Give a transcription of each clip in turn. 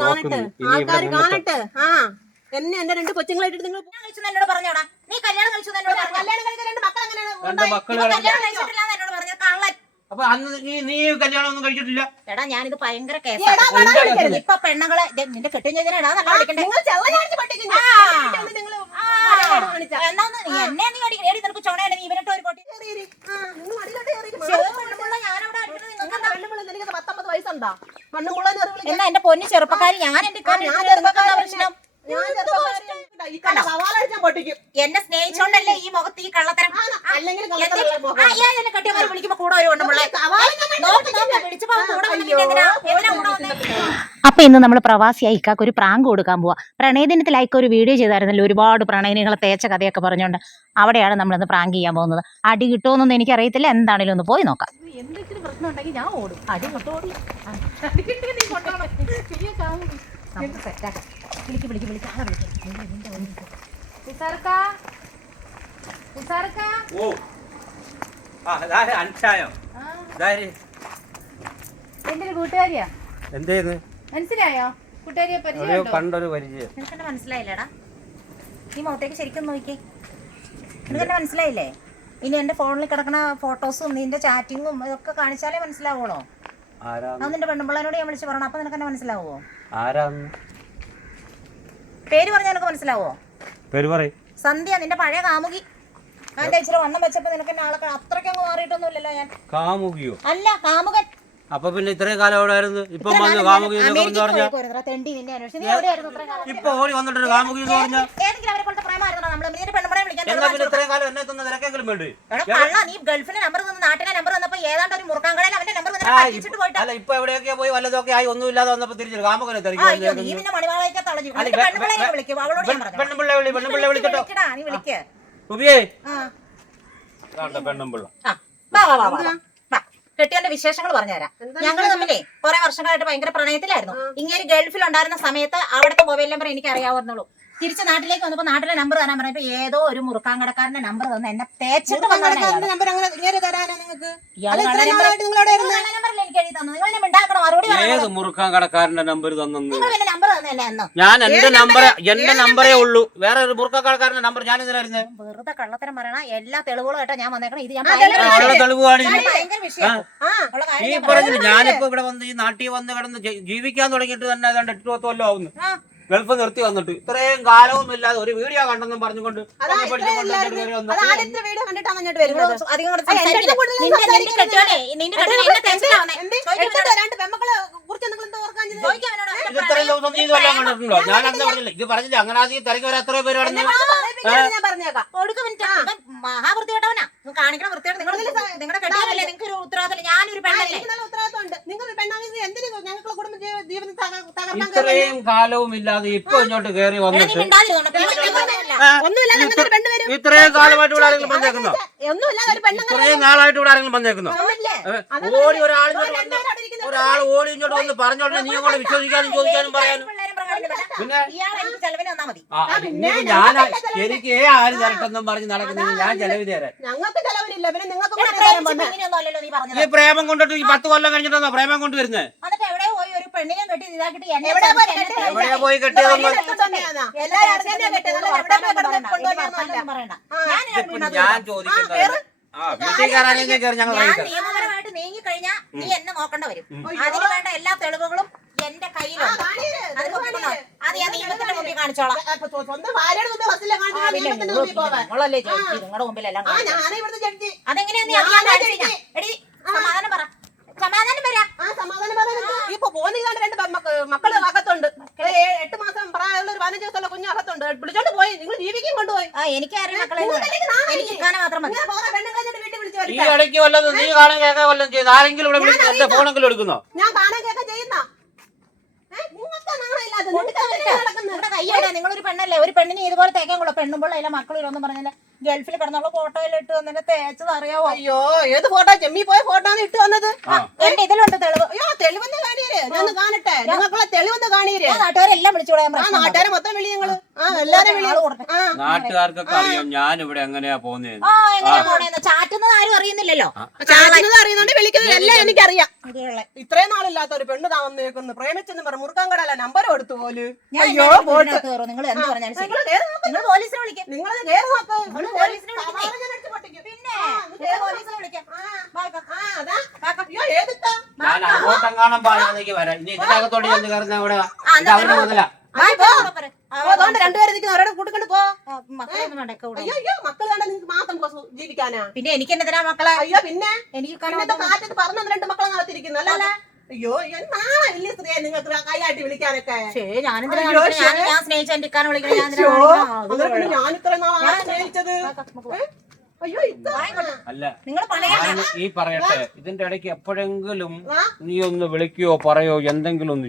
കാണട്ടെ കാണട്ടെ. ആ എന്നെ എന്റെ രണ്ട് കൊച്ചുങ്ങളായിട്ട് നിങ്ങൾ എന്നോട് പറഞ്ഞോടാ. നീ കല്യാണം കഴിച്ചു എന്നോട് പറഞ്ഞു കല്യാണം കഴിച്ച രണ്ട് മക്കൾ അങ്ങനെ കല്യാണം കഴിച്ചിട്ടില്ലാന്ന് എന്നോട് പറഞ്ഞു കള്ളൻ. അപ്പൊ അന്ന് നീ നീ കല്യാണം ഒന്നും കഴിച്ചിട്ടില്ല? എടാ ഞാനിത് ഭയങ്കര കേസാണ്. ഇപ്പൊ പെണ്ണുങ്ങളെ നിന്റെ കെട്ടിഞ്ഞതിനാ നല്ല വിളിക്കണ്ടേ. നിങ്ങൾ ചെള്ളനാണിച്ച് ആ. നിങ്ങൾ ആ. എന്നാന്ന് നീ എന്നെ നീ അടിക്കണേ എടി നിനക്ക് ചുണയാണ് നീ ഇവനിട്ട് ഒരു കൊട്ടി നിങ്ങൾ മടിയിലോട്ട് കയറി ചെറുപ്പമുള്ള ഞാനവിടെ അടിക്കണത് നിങ്ങൾക്ക് എന്താ? പെണ്ണുപിള്ള നിനക്ക് പത്തൊമ്പത് വയസ്സുണ്ടോ മണ്ണുമുള്ള എന്നാ എന്റെ പൊന്നു ചെറുപ്പക്കാരി ഞാൻ എന്റെ പ്രശ്നം? എന്നെ സ്നേഹിച്ചോണ്ടല്ലേ ഈ മുഖത്ത് ഈ കള്ളത്തരം? കട്ടിയമാരെ വിളിക്കുമ്പോ കൂടെ വരുമുണ്ട് വിളിച്ചപ്പോ കൂടെ വന്നിട്ട് അപ്പൊ ഇന്ന് നമ്മൾ പ്രവാസി ഇക്കാക്ക് ഒരു പ്രാങ്ക് കൊടുക്കാൻ പോവാ. പ്രണയദിനത്തിൽ അയക്ക ഒരു വീഡിയോ ചെയ്തായിരുന്നല്ലോ ഒരുപാട് പ്രണയിനികളെ തേച്ച കഥയൊക്കെ പറഞ്ഞുകൊണ്ട് അവിടെയാണ് നമ്മളിന്ന് പ്രാങ്ക് ചെയ്യാൻ പോകുന്നത്. അടി കിട്ടുമോന്നൊന്നും എനിക്കറിയത്തില്ല. എന്താണേലും ഒന്ന് പോയി നോക്കാം. എന്തെങ്കിലും പ്രശ്നം ഉണ്ടെങ്കിൽ ഞാൻ ഓടും. അടി കൊണ്ടോടി വിളിക്ക് വിളിക്ക് വിളിക്ക് ആളെ വിളിക്ക് ഉസാർക്കാ ഉസാർക്കാ ഓ എന്റെ കൂട്ടുകാരിയാ? എന്തേന്ന്? മനസ്സിലായോ? കൂട്ടുകാരിയെ കണ്ടൊരു പരിചയം. മനസ്സിലായില്ലേടാ. നീ മുഖത്തേക്ക് ശരിക്കും നോക്കി നിനക്ക് മനസ്സിലായില്ലേ? ഇനി എന്റെ ഫോണിൽ കിടക്കുന്ന ഫോട്ടോസും നിന്റെ ചാറ്റിങ്ങും ഇതൊക്കെ കാണിച്ചാലേ മനസ്സിലാവുള്ളൂ? അത് നിന്റെ പെണ്ണുമ്പിള്ളനോട് ഞാൻ വിളിച്ച് പറയണം. അപ്പൊ നിനക്കെന്നെ മനസ്സിലാവോ ആരാന്ന്? പേര് പറഞ്ഞാൽ നിനക്ക് മനസ്സിലാവോ പേര് പറയും. സന്ധ്യ നിന്റെ പഴയ കാമുകി. ഇച്ചിരി വണ്ണം വെച്ചപ്പോ നിനക്ക് എന്നെ ആളൊക്കെ അത്രയ്ക്കങ്ങ് മാറിയിട്ടൊന്നുമില്ലല്ലോ ഞാൻ. കാമുകിയോ? അല്ല കാമുകൻ. അപ്പൊ പിന്നെ ഇത്രയും കാലം എവിടെ ആയിരുന്നു? ഇപ്പം വന്ന് കാമുകി എന്നൊക്കെ വന്ന് പറഞ്ഞ തെണ്ടി നിന്നെ അന്വേഷിച്ച്. നീ എവിടെയായിരുന്നു ഇത്രയും കാലം? ഇപ്പൊ ഓടി വന്നിട്ടൊരു കാമുകി എന്ന് പറഞ്ഞ? ഏതെങ്കിലും അവരെ പോലത്തെ പ്രേമായിരുന്നോ നമ്മൾ? നിന്റെ പെണ്ണുമ്പളെ വിളിക്കാൻ എന്നാ പിന്നെ ഇത്രയും കാലം എന്നെ തന്ന നിനക്കെങ്കിലും വേണ്ടി? എടാ നീ ഗൾഫിലെ നമ്പർ തന്ന നാട്ടിലെ നമ്പർ തന്നപ്പോ ഏതാണ്ട് ഒരു മുറുക്കാൻ കടയിൽ അവന്റെ നമ്പർ പോയിട്ട്. അല്ല ഇപ്പൊ എവിടെയൊക്കെ പോയി വല്ലതൊക്കെ ആയി ഒന്നും ഇല്ലാതെ വന്നപ്പോ തിരിച്ചു കാമുകനെ നീ പിന്നെ തളഞ്ഞു. വിളിക്കും അവളോട് വിളി വിളിക്കട്ടോ? നീ വിളിക്കേ. വാ വാ വാ വിശേഷങ്ങൾ പറഞ്ഞുതരാം. ഞങ്ങൾ തമ്മിലേ കുറെ വർഷങ്ങളായിട്ട് ഭയങ്കര പ്രണയത്തിലായിരുന്നു. ഇങ്ങനെ ഗൾഫിൽ ഉണ്ടായിരുന്ന സമയത്ത് അവിടുത്തെ മൊബൈൽ നമ്പർ എനിക്ക് അറിയാവുന്നുള്ളൂ തിരിച്ച് നാട്ടിലേക്ക് വന്നപ്പോ നാട്ടിലെ നമ്പർ തരാൻ പറഞ്ഞപ്പോ ഏതോ ഒരു മുറുക്കാങ്കടക്കാരന്റെ നമ്പർ തന്നു എന്നെ തേച്ചിട്ട് ഏത് മുറുക്കാൻ കടക്കാരന്റെ നമ്പർ തന്നു. എന്നെ നമ്പർ തന്നല്ലേ ഞാൻ എന്റെ നമ്പർ എന്റെ നമ്പറേ ഉള്ളൂ. വേറെ ഒരു മുറുക്കാൻ കടക്കാരന്റെ നമ്പർ ഞാൻ എന്തിനായിരുന്നു വെറുതെ കള്ളത്തരം പറയണ എല്ലാ തെളിവുകളും ആയിട്ടാ ഞാൻ വന്നേക്കണം. ഇത് ഞാൻ ഈ പറഞ്ഞില്ല ഞാനിപ്പോ ഇവിടെ വന്ന് ഈ നാട്ടിൽ വന്ന് കിടന്ന് ജീവിക്കാൻ തുടങ്ങിയിട്ട് തന്നെ ഏതാണ്ട് എട്ട് പത്ത് കൊല്ലം ആവുന്നു. ആ. ഗൾഫ് നിർത്തി വന്നിട്ട് ഇത്രയും കാലവും ഇല്ലാതെ ഒരു വീഡിയോ കണ്ടെന്നും പറഞ്ഞുകൊണ്ട് ഇത്രയും ദിവസം നീ ഇതുവെല്ലാം കണ്ടിട്ടുണ്ടോ ഞാൻ അന്ന് പറഞ്ഞില്ല ഇത് പറഞ്ഞില്ല അങ്ങനെ തിരക്ക് വരാൻ എത്രയോ പേര് മഹാവൃത്തി കടന്നു വൃത്തിയാണ് കാണിക്കണ വൃത്തികേട് നിങ്ങൾ നിങ്ങളുടെ നിങ്ങൾക്ക് ഒരു ഉത്തരവാദിത്തമില്ല. ഞാനൊരു പെണ്ണല്ലേ? എനിക്ക് നല്ല ഉത്തരവാദിത്തമുണ്ട്. നിങ്ങൾ ഒരു പെണ്ണാണെങ്കിൽ എന്തിനു ഞങ്ങൾക്ക് കുടുംബ ജീവ- ജീവിതം തക- തകർക്കാൻ ഇത്രയും കാലവും ഇല്ലാതെ ഇപ്പൊ ഇങ്ങോട്ട് കയറി വന്നിട്ട്. ആ, ഒന്നുമില്ലാതെ അങ്ങനെ ഒരു പെണ്ണ് വരും. ഇത്രയും കാലമായിട്ട് ഇവിടെ ആരെങ്കിലും വന്നേക്കുന്നോ? ഒന്നുമില്ലാതെ ഒരു ഇത്രയും നാളായിട്ട് ഇവിടെ ആരെങ്കിലും വന്നേക്കുന്നോ? വന്നില്ലേ? ഏ, ഓടി ഒരാൾ ഇങ്ങോട്ട് വന്ന് ഒരാൾ ഓടി ഇങ്ങോട്ട് വന്ന് പറഞ്ഞോട്ടെ നീ അങ്ങോട്ട് വിശ്വസിക്കാനും ചോദിക്കാനും പറയാനും. പിന്നെ? ഇനിയിപ്പോ ഞാൻ എനിക്ക് ഏ ആര് തരട്ടെന്നും പറഞ്ഞ് നടക്കുന്നെങ്കിൽ ഞാൻ ചെലവ് തരാൻ ഞങ്ങൾക്ക് ചെലവിലില്ല പിന്നെ നിങ്ങൾക്ക് ഈ പ്രേമം കൊണ്ടിട്ട് ഈ പത്ത് കൊല്ലം കഴിഞ്ഞിട്ടാണോ പ്രേമം കൊണ്ട് വരുന്നത് എവിടെ പോയി കെട്ടിയത്. ഞാൻ ചോദിക്കുന്നത് നിയമപരമായിട്ട് നീങ്ങി കഴിഞ്ഞാൽ നീ എന്നെ നോക്കേണ്ട വരും. അതിന് വേണ്ട എല്ലാ തെളിവുകളും എന്റെ കയ്യിലുണ്ട്. അത് കൊണ്ടുവന്നോ? അത് ഞാൻ നിയമത്തിന്റെ മുമ്പിൽ കാണിച്ചോളാം. അപ്പൊ സ്വ- സ്വന്തം ഭാര്യയുടെ മുമ്പിൽ ബസ്സിലെ ആ, കാണിച്ചാൽ പിന്നെ നിയമത്തിന്റെ മുമ്പിൽ പോവാൻ. നിങ്ങളല്ലേ ചോദിച്ചു നിങ്ങളുടെ മുമ്പിലെല്ലാം ആ, കാണിച്ചത്. ഞാനാ ഇവിടുത്തെ ജഡ്ജി. അതെങ്ങനെയാ നീ ഞാൻ കാണിച്ചു. എടി സമാധാനം പറ. സമാധാനം ആ, സമാധാനം പറയുന്നത്. ഇപ്പൊ പോകുന്ന ഇതാണ്ട് രണ്ട് മക്കൾ അകത്തുണ്ട്. ഏ, എട്ട് മാസം പ്രായമുള്ള ഒരു പതിനഞ്ച് ദിവസമുള്ള കുഞ്ഞു അകത്തുണ്ട്. വിളിച്ചോണ്ട് പോയി. നിങ്ങൾ ജീവിക്കും കൊണ്ടുപോയി. ആ മക്കളെ. എനിക്ക് ഇക്കാനെ മാത്രം മതി. ഇങ്ങനെ കുറെ പെണ്ണുങ്ങളെ എന്നിട്ട് വീട്ടിൽ വിളിച്ച് ഈ. ഇടയ്ക്ക് വല്ലതും നീ കാണാൻ കേൾക്കാൻ വല്ലതും ചെയ്ത്. ആരെങ്കിലും ഇവിടെ വിളിച്ച് എന്റെ ഫോണെങ്കിലും എടുക്കുന്നോ? ഞാൻ കാണാൻ കേൾക്കാൻ ചെയ്യുന്ന നിങ്ങൾക്ക് നാണമില്ലാതെ നിങ്ങൾക്ക് അങ്ങനെ നടക്കുന്നത് നിങ്ങളുടെ കൈയോടെ നിങ്ങളൊരു പെണ്ണല്ലേ? ഒരു പെണ്ണിനെ ഇതുപോലെ തേക്കാൻ കൊള്ളു. പെണ്ണുമ്പോൾ അതിലെ മക്കളിലൊന്നും പറഞ്ഞാൽ ഗൾഫിൽ കിടന്നുള്ള ഫോട്ടോയിൽ ഇട്ട് വന്നിട്ട് തേച്ചത് അറിയാവോ? അയ്യോ ഏത് ഫോട്ടോ ചെമ്മി പോയ ഫോട്ടോ ആണ് ഇട്ട് വന്നത്. എന്റെ ഇതിലുണ്ട് തെളിവ്. അയ്യോ തെളിവെന്ന് കാണിയേ ഞാൻ കാണട്ടെ. നിങ്ങൾക്കുള്ള തെളിവെന്ന് കാണിയേ ഞാൻ നാട്ടുകാരെല്ലാം വിളിച്ചു വിടാൻ ആ നാട്ടുകാരെ മൊത്തം വിളി ഞങ്ങൾ ആ എല്ലാരും വിളി. നാട്ടുകാർക്കൊക്കെ അറിയാം ഞാൻ ഇവിടെ എങ്ങനെയാ പോകുന്നത് ആ എങ്ങനെയാ പോണേന്ന്. ചാറ്റുന്നത് ആരും അറിയുന്നില്ലല്ലോ. ചാറ്റുന്നത് അറിയുന്നോണ്ട് വിളിക്കുന്നത് എല്ലാം എനിക്കറിയാം. ഇത്രയും നാളില്ലാത്ത ഒരു പെണ്ണ് താമസിക്കുന്നു പ്രേമിച്ചെന്ന് പറഞ്ഞു മുറുക്കാൻ കടല. നമ്പർ കൊടുത്തു പോലും. അയ്യോ. നിങ്ങൾ എന്ത് പറഞ്ഞാലും ശരി. നിങ്ങൾ കേറി നോക്ക്. നിങ്ങൾ പോലീസിനെ വിളിക്കും നിങ്ങൾ കേറി നോക്ക് നിങ്ങൾ നിങ്ങൾ പോലീസിനെ കേറി- വിളിക്കുന്നേ. സവാള ഞാൻ അടിച്ച് പൊട്ടിക്കും. പിന്നെ ആ, നിങ്ങൾ നിങ്ങൾ കേറി പോലീസിനെ വിളിക്കാം ആ, വാ, വാ. ആ, അതാ. അയ്യോ ഏതിട്ടാ ഞാൻ അങ്ങോട്ടെങ്ങാനും പറയാനേക്ക് വരാം. ഇനി ഇതിനകത്തോട്ട് ചെന്ന് കയറുന്ന ഇവിടെ ഇത് അവരുടെ മുതല. പിന്നെ എനിക്ക് എന്തിനാ മക്കളെ? അയ്യോ പിന്നെ? എനിക്ക് കാറ്റത്ത് പറഞ്ഞു രണ്ട് മക്കളെ നടത്തിയിരിക്കുന്നു. അല്ലല്ല അയ്യോ നാളെ വലിയ സ്ത്രീയെ നിങ്ങൾക്ക് കൈയാട്ടി വിളിക്കാനൊക്കെ? ഞാൻ- സ്നേഹിച്ച എന്റെ വിളിക്കണേ? ഞാൻ ഇത്ര സ്നേഹിച്ചത്? അയ്യോ അല്ല. ഈ പറയട്ടെ. ഇതിന്റെ ഇടയ്ക്ക് എപ്പോഴെങ്കിലും നീ ഒന്ന് വിളിക്കുകയോ പറയോ എന്തെങ്കിലും ഒന്ന്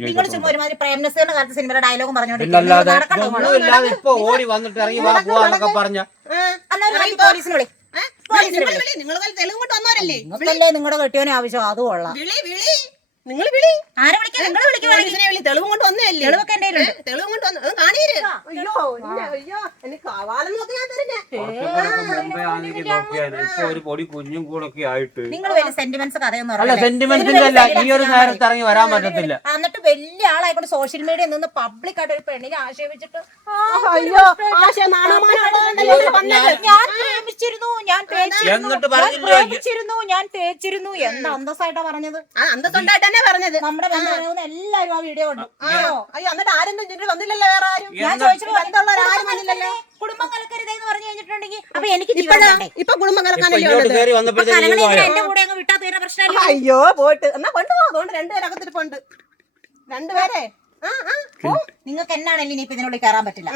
ഒന്നുമില്ലാതെ ഇപ്പൊ ഓടി വന്നിട്ട് ഇറങ്ങി വാ പോവാന്നൊക്കെ പറഞ്ഞ നിങ്ങളുടെ കെട്ടിയോനെ ആവശ്യം? അത് കൊള്ളാം. വിളി വിളി. നിങ്ങൾ വിളി. ആരെ വിളിക്കാൻ നിങ്ങൾ വിളിക്കുവാണെങ്കിൽ വിളി. തെളിവും കൊണ്ട് വന്നതല്ലേ തെളിവൊക്കെ എന്റെ കയ്യിലുണ്ട്. തെളിവും കൊണ്ട് വന്നു. അത് കാണീര് അയ്യോ എനിക്ക് കാവാലം നോക്കി ഞാൻ നിങ്ങൾ വലിയ സെന്റിമെന്റ്സ് അല്ല ഈ ഒരു നേരത്ത് ഇറങ്ങി വരാൻ പറ്റത്തില്ല. എന്നിട്ട് വലിയ ആളായിക്കൊണ്ട് സോഷ്യൽ മീഡിയ നിന്ന് പബ്ലിക് ആയിട്ട് ഒരു പെണ്ണിനെ ആക്ഷേപിച്ചിട്ട് ഞാൻ പ്രേമിച്ചിരുന്നു. ഞാൻ തേച്ചിരുന്നു. എന്നിട്ട് ഞാൻ പ്രേമിച്ചിരുന്നു. ഞാൻ തേച്ചിരുന്നു. എന്ന് അന്തസ്സായിട്ടാ പറഞ്ഞത്? ആ അന്തസ്സുണ്ടായിട്ട് തന്നെ പറഞ്ഞത്. നമ്മുടെ ബന്ധം എല്ലാരും ആ വീഡിയോ കണ്ടു. ആ, അയ്യോ എന്നിട്ട് ആരും ചെന്നിട്ട് വന്നില്ലല്ലോ വേറെ ആരും? ഞാൻ ചോദിച്ചിട്ട് ബന്ധമുള്ളവർ ആരും കുടുംബം വന്നില്ലല്ലോ. കുടുംബം കലക്കരുതേ എന്ന് പറഞ്ഞു കഴിഞ്ഞിട്ടുണ്ടെങ്കിൽ അപ്പൊ എനിക്ക്? ഇപ്പൊ കുടുംബം ഇപ്പൊ കലക്കാനല്ലേ? എന്റെ കൂടെ അങ്ങ് വിട്ടാ തീരെ പ്രശ്നമില്ല അയ്യോ പോയിട്ട്. എന്നാ കൊണ്ടുപോ. അതുകൊണ്ട് രണ്ടുപേരകത്തിരിപ്പുണ്ട് രണ്ടുപേരെ. ആ ആ പോ. നിങ്ങൾക്ക് എന്നാണെങ്കിലും ഇനിയിപ്പോ ഇതിനുള്ളിൽ കയറാൻ പറ്റില്ല.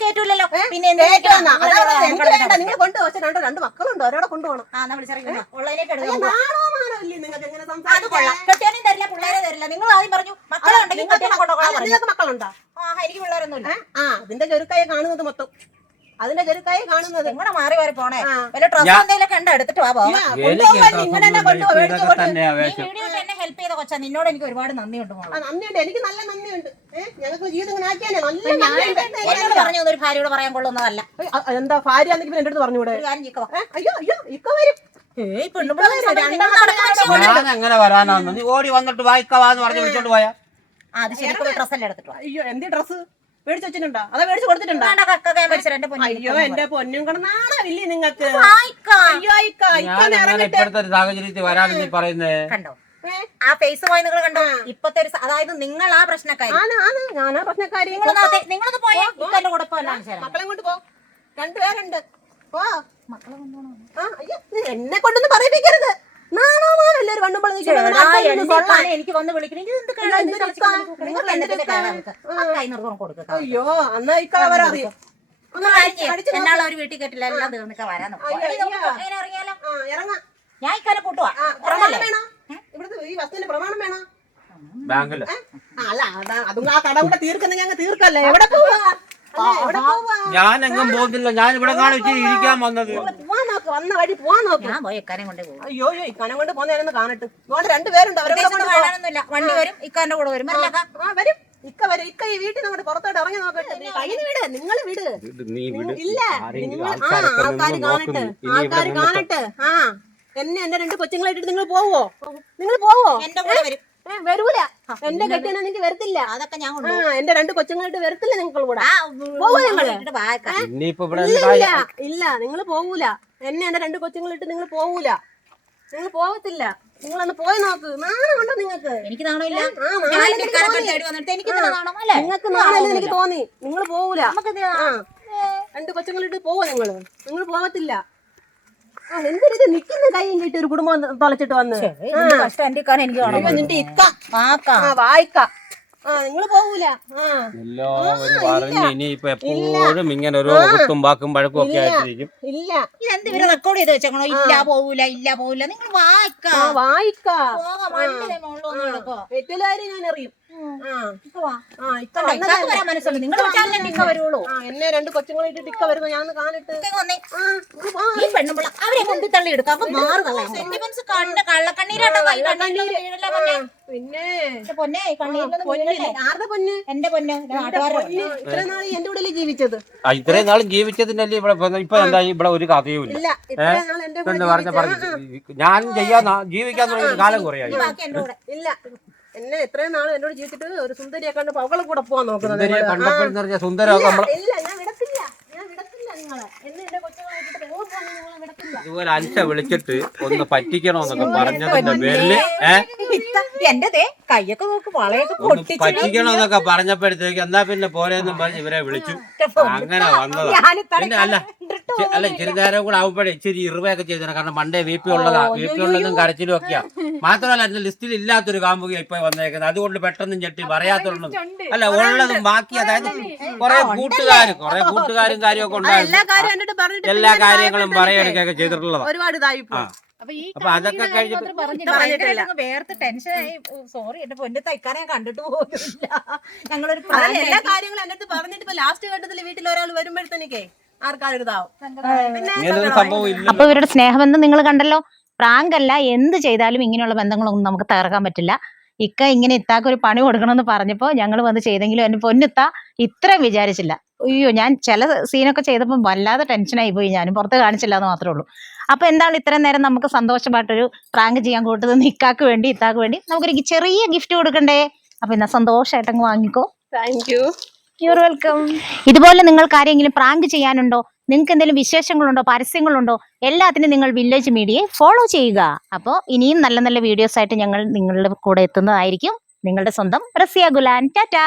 കേട്ടില്ലല്ലോ പിന്നെ എന്താ നിങ്ങൾ കൊണ്ടുപോ രണ്ടോ രണ്ട് മക്കളുണ്ട്. അവരോടെ കൊണ്ടുപോകണം. നിങ്ങൾക്ക്? കെട്ടിയാനും തരില്ല പിള്ളേരെ തരില്ല. നിങ്ങൾ ആദ്യം പറഞ്ഞു മക്കളുണ്ടെങ്കിൽ നിങ്ങൾക്ക് നിങ്ങൾക്ക് മക്കളുണ്ടോ? ആ എനിക്ക് പിള്ളേരൊന്നുമില്ല. ആ അതിന്റെ ചെറുക്കായി കാണുന്നത് മൊത്തം. അതിന്റെ ചെറുക്കായി കാണുന്നത്. എങ്ങനെ മാറി മാറി പോണേ. വല്ല ഡ്രസ് എന്തെങ്കിലും ഉണ്ട്? എടുത്തിട്ട് വാ പോവാം കൊണ്ട്. ഹെൽപ്പ് ചെയ്ത കൊച്ചാ. നിന്നോട് എനിക്ക് ഒരുപാട് നന്ദിയുണ്ട് നന്ദിയുണ്ട്. എനിക്ക് നല്ല നന്ദിയുണ്ട്. ഞങ്ങൾക്ക് ജീവിതം ആക്കിയാലേ നല്ല പറഞ്ഞു ഒരു ഭാര്യയോട് പറയാൻ കൊള്ളുന്നതല്ല. എന്താ ഭാര്യ എന്റെ അടുത്ത്? അയ്യോ അയ്യോ ഇക്ക വരും. വരാനാന്ന് നീ ഓടി വന്നിട്ട് വായിക്കാന്ന് പറഞ്ഞു വിളിച്ചോണ്ട് പോയാ. അത് ശരിക്കും ഡ്രസ് എല്ലാം എടുത്തിട്ട് അയ്യോ എന്ത് ഡ്രസ് മേടിച്ച് വെച്ചിട്ടുണ്ടോ? അതാ മേടിച്ചു കൊടുത്തിട്ടുണ്ടോ? അയ്യോ എന്റെ പൊന്നും കിടന്നാണാവില്ലേ നിങ്ങക്ക് വായിക്കാം. അയ്യോ ഇപ്പോഴത്തെ ഒരു സാഹചര്യത്തിൽ വരാന്ന് നീ പറയുന്നേ. കണ്ടോ? ആ ഫേസ് പോയി നിങ്ങൾ കണ്ടോ? ഇപ്പത്തെ ഒരു അതായത് നിങ്ങൾ ആ പ്രശ്നക്കാരി. നിങ്ങളൊന്ന് പോയാ. ഇക്കന്റെ കൂടെ മക്കളെ കൊണ്ട് പോ. രണ്ടുപേരുണ്ട്. പോ. ആ അയ്യോ നീ എന്നെ കൊണ്ടൊന്നും പറയിപ്പിക്കരുത്. നാണോ മാനല്ലേ ഒരു എനിക്ക് വന്ന് അയ്യോ ഇക്ക എന്നാളെ ഒരു വീട്ടിൽ കെട്ടില്ല. എല്ലാം തീർന്നിട്ട് വരാൻ ഇറങ്ങാം. ഞാൻ ഇക്കാലം കൂട്ടുവാ. പ്രമാണം വേണോ? ഇവിടുത്തെ ഈ വസ്തുവിന്റെ പ്രമാണം വേണോ? ബാങ്കിൽ. അല്ല അതും ആ കട കൂടെ തീർക്കുന്ന ഞങ്ങൾ തീർക്കല്ലേ? എവിടെ പോവാ? ഞാൻ എങ്ങും പോകുന്നില്ല. ഞാൻ ഇവിടെ കാണിച്ച് ഇരിക്കാൻ വന്നത്. നോക്ക് വന്ന വഴി പോവാൻ നോക്ക്. ഞാൻ പോയി ഇക്കാനെ കൊണ്ടേ പോകും. അയ്യോ അയ്യോ ഈ കൊണ്ട് പോന്നേരൊന്ന് കാണട്ടെ. അതുകൊണ്ട് രണ്ടുപേരുണ്ട് അവരെ. വണ്ടി വരും ഇക്കാന്റെ കൂടെ വരും. ആ വരും. ഇക്ക വരും. ഇക്ക ഈ വീട്ടിൽ നിന്ന് പുറത്തോട്ട് ഇറങ്ങി നോക്കട്ടെ കയ്യിൽ വിട് നിങ്ങൾ വിട്. നീ വിട്. ഇല്ല. ആൾക്കാർ കാണട്ടെ. ആൾക്കാർ കാണട്ടെ. ആ. എന്നെ എന്റെ രണ്ട് കൊച്ചുങ്ങളായിട്ട് നിങ്ങൾ പോവോ? നിങ്ങൾ പോവോ? എന്റെ കൂടെ വരും. വരൂല. എന്റെ കെട്ടിയാണ് നിങ്ങൾക്ക് വരത്തില്ല. അതൊക്കെ ഞാൻ ആ എന്റെ രണ്ട് കൊച്ചുങ്ങളായിട്ട് വരത്തില്ല നിങ്ങൾ കൂടെ. ആ പോവോ നിങ്ങൾ? ഇനിയിപ്പോ ഇവിടെ ഇല്ല? ഇല്ല ഇല്ല നിങ്ങൾ പോവൂല. എന്നെ എന്റെ രണ്ട് കൊച്ചുങ്ങളിട്ട് നിങ്ങൾ പോവൂല. നിങ്ങൾ പോവത്തില്ല. നിങ്ങളൊന്ന് പോയി നോക്ക്. നാണം ഉണ്ടോ നിങ്ങൾക്ക്? എനിക്ക് നാണമില്ല. ആ, നാണം ഞാൻ എനിക്ക് ഇക്കാനെ തോന്നി. തേടി വന്നിട്ട് എനിക്ക് ഇതിന് നാണം? അല്ലേ? നിങ്ങൾക്ക് നാളെ എനിക്ക് തോന്നി. നിങ്ങൾ പോവൂല. നമുക്കിത് ആ. രണ്ട് കൊച്ചുങ്ങളിട്ട് പോവോ നിങ്ങൾ. നിങ്ങൾ പോവത്തില്ല. ആ എന്തിനത് നിക്കുന്ന കൈയും കിട്ടി ഒരു കുടുംബം തുളച്ചിട്ട് വന്ന്? കഷ്ടം എന്റെ ഇക്കാനെ എനിക്ക് കാണാൻ നിന്റെ ഇക്ക വായിക്ക. എപ്പോഴും ഇങ്ങനെ കുത്തും വാക്കും പഴക്കും ഒക്കെ ആയിട്ടിരിക്കും. ഇല്ല. ഇതെന്ത് ഇവർ റെക്കോർഡ് ചെയ്ത് വെച്ചേക്കണോ? ഇല്ല പോവൂല ഇല്ല പോവൂല. നിങ്ങൾ വായിക്കാ. ആ വായിക്ക. ഞാൻ അറിയും. എന്നെ രണ്ട് വരുമ്പോ ഞാൻ കാണിട്ട്. ഈ പെണ്ണുമ്പിള്ള അവരെ മുന്തി തള്ളി എടുക്കാം. അപ്പൊ മാറുകളാ സെന്റിമെന്റ്സ് കണ്ട കള്ളക്കണ്ണീരാട്ടോ കൈ കണ്ണീരിൽ വീഴല്ലേ പിന്നെ? ആരുടെ എന്റെ ഇത്ര നാൾ എന്റെ ജീവിച്ചത്? ആ, ഇത്രയും നാളും ജീവിച്ചതിനല്ലേ ഇവിടെ ഇപ്പൊ- ഇപ്പൊ എന്താ ഇവിടെ ഒരു കഥയും ഇല്ല. കൂടെ പറഞ്ഞ പറഞ്ഞു ഞാൻ ചെയ്യാൻ ജീവിക്കാൻ തുടങ്ങിയ കാലം കുറയായി. കൂടെ. ഇല്ല. എന്നെ എത്രയും നാൾ എന്നോട് ജീവിച്ചിട്ട് ഒരു സുന്ദരിയെ കണ്ട് അവളെ കൂടെ പോവാൻ നോക്കുന്നത് സുന്ദരിയെ. കണ്ടപ്പോഴെന്ന് പറഞ്ഞാൽ സുന്ദരമൊക്കെ നമ്മളെ ഇല്ല ഞാൻ വിടത്തില്ല. ഞാൻ വിടത്തില്ല നിങ്ങളെ. എന്നെ എന്റെ കൊച്ചുങ്ങളെ ഇട്ടിട്ട് എങ്ങോട്ട് പോകാൻ നിങ്ങളെ വിടത്തില്ല. ഇതുപോലെ അഞ്ച വിളിച്ചിട്ട് ഒന്ന് പറ്റിക്കണമെന്നൊക്കെ പറഞ്ഞതിന്റെ പേരിൽ ഏഹ് എന്റെ ദേ കയ്യൊക്കെ നോക്ക് വളയൊക്കെ പൊട്ടിച്ചു പറഞ്ഞപ്പോഴത്തേക്ക് എന്നാ പിന്നെ പോരെന്നും പറഞ്ഞ് ഇവരെ വിളിച്ചു. അങ്ങനെ വന്നത്. പിന്നെ അല്ല ചെ- അല്ല ഇച്ചിരി നേരം കൂടെ ആവുമ്പോഴേ ഇച്ചിരി ഇറുവയൊക്കെ ചെയ്തേനെ കാരണം പണ്ടേ വി പി ഉള്ളതാ. വി പി ഉള്ളതും കരച്ചിലും ഒക്കെയാ. മാത്രമല്ല എന്റെ ലിസ്റ്റിൽ ഇല്ലാത്തൊരു കാമ്പുക ഇപ്പൊ വന്നേക്കുന്നത്. അതുകൊണ്ട് പെട്ടെന്ന് ഞെട്ടി പറയാത്തുള്ളതും അല്ല ഉള്ളതും ബാക്കി അതായത് കുറെ കൂട്ടുകാരും കുറെ കൂട്ടുകാരും കാര്യമൊക്കെ എല്ലാ ഉണ്ടായിരുന്നു എന്നിട്ട് പറഞ്ഞിട്ട് എല്ലാ കാര്യങ്ങളും പറയെടുക്കുകയൊക്കെ ചെയ്തിട്ടുള്ളതാ. ഒരുപാട് ഇതായി പോയി അപ്പൊ അതൊക്കെ കഴിഞ്ഞിട്ട് വേർത്ത് ടെൻഷനായി സോറി എന്റെ പൊന്നെ തയ്ക്കാനെ കണ്ടിട്ട് പോലുമില്ല ഞങ്ങളൊരു എല്ലാ കാര്യങ്ങളും എന്റെ അടുത്ത് പറഞ്ഞിട്ട് ഇപ്പൊ ലാസ്റ്റ് ഘട്ടത്തിൽ വീട്ടിൽ ഒരാൾ ഇല്ല. അപ്പൊ ഇവരുടെ സ്നേഹബന്ധം നിങ്ങൾ കണ്ടല്ലോ. പ്രാങ്ക് അല്ല എന്ത് ചെയ്താലും ഇങ്ങനെയുള്ള ബന്ധങ്ങളൊന്നും നമുക്ക് തകർക്കാൻ പറ്റില്ല. ഇക്ക ഇങ്ങനെ ഇത്താക്ക് ഒരു പണി കൊടുക്കണമെന്ന് പറഞ്ഞപ്പോൾ ഞങ്ങൾ വന്ന് ചെയ്തെങ്കിലും എന്റെ പൊന്നിത്ത ഇത്രയും വിചാരിച്ചില്ല. അയ്യോ ഞാൻ ചില സീനൊക്കെ ചെയ്തപ്പോൾ വല്ലാതെ ടെൻഷനായി പോയി. ഞാനും പുറത്ത് കാണിച്ചില്ല എന്ന് മാത്രമേ ഉള്ളൂ. അപ്പൊ എന്താണ് ഇത്രയും നേരം നമുക്ക് സന്തോഷമായിട്ടൊരു പ്രാങ്ക് ചെയ്യാൻ കൂട്ടുന്നത് നിക്കാക്ക് വേണ്ടി ഇത്താക്ക് വേണ്ടി. നമുക്കൊരു ചെറിയ ഗിഫ്റ്റ് കൊടുക്കണ്ടേ? അപ്പൊ എന്നാ സന്തോഷമായിട്ടങ്ങ് വാങ്ങിക്കോ. താങ്ക് യു യുവർ വെൽക്കം ഇതുപോലെ നിങ്ങൾക്ക് ആരെങ്കിലും പ്രാങ്ക് ചെയ്യാനുണ്ടോ? നിങ്ങൾക്ക് എന്തെങ്കിലും വിശേഷങ്ങളുണ്ടോ? പരസ്യങ്ങളുണ്ടോ? എല്ലാത്തിനും നിങ്ങൾ വില്ലേജ് മീഡിയയെ ഫോളോ ചെയ്യുക. അപ്പോൾ ഇനിയും നല്ല നല്ല വീഡിയോസ് ആയിട്ട് ഞങ്ങൾ നിങ്ങളുടെ കൂടെ എത്തുന്നതായിരിക്കും. നിങ്ങളുടെ സ്വന്തം റസിയ ഗുലാൻ. ടാറ്റാ!